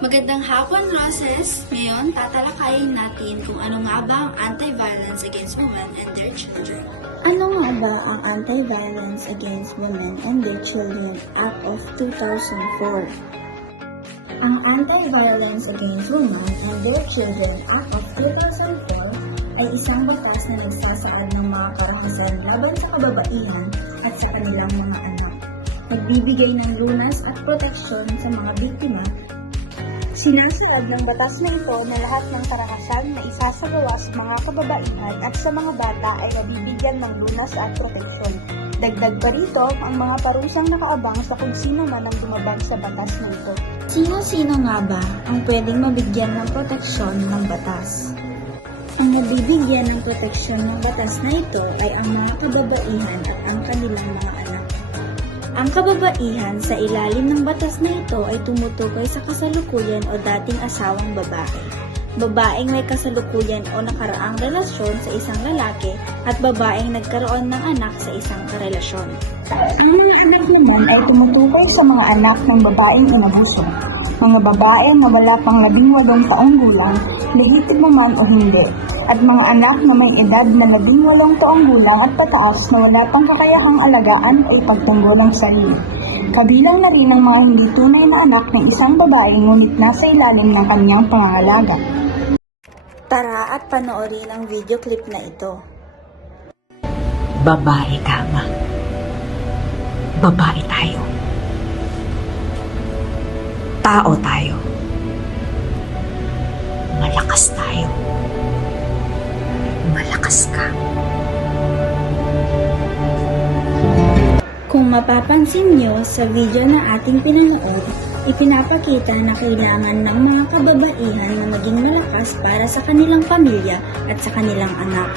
Magandang hapon, Roses! Ngayon, tatalakayin natin kung ano nga ba ang anti-violence against women and their children. Ano nga ba ang Anti-Violence Against Women and Their Children Act of 2004? Ang Anti-Violence Against Women and Their Children Act of 2004 ay isang batas na nagsasaad ng mga karahasan laban sa kababaihan at sa kanilang mga anak. Nagbibigay ng lunas at proteksyon sa mga biktima. Sinasaad ng batas na ito na lahat ng karahasan na isasagawa sa mga kababaihan at sa mga bata ay nabibigyan ng lunas at proteksyon. Dagdag pa rito ang mga parusang nakaabang sa kung sino man ang dumabag sa batas na ito. Sino-sino nga ba ang pwedeng mabigyan ng proteksyon ng batas? Ang nabibigyan ng proteksyon ng batas na ito ay ang mga kababaihan at ang kanilang mga anak. Ang kababaihan sa ilalim ng batas na ito ay tumutukoy sa kasalukuyan o dating asawang babae, babaeng may kasalukuyan o nakaraang relasyon sa isang lalaki at babaeng nagkaroon ng anak sa isang karelasyon. Ang mga anak naman ay tumutukoy sa mga anak ng babaeng inabuso, mga babae na wala pang 18 taong gulang, legitimo man o hindi, at mga anak na may edad na 18 taong gulang at pataas na wala pang kakayahang alagaan o ipagtanggol ng sarili. Kabilang na rin ang mga hindi tunay na anak ng isang babae ngunit nasa ilalim ng kanyang pangangalaga. Tara at panoorin ang video clip na ito. Babae ka, ma. Babae tayo. Tao tayo. Malakas tayo. Malakas ka. Kung mapapansin nyo sa video na ating pinanood, ipinapakita na kailangan ng mga kababaihan na maging malakas para sa kanilang pamilya at sa kanilang anak.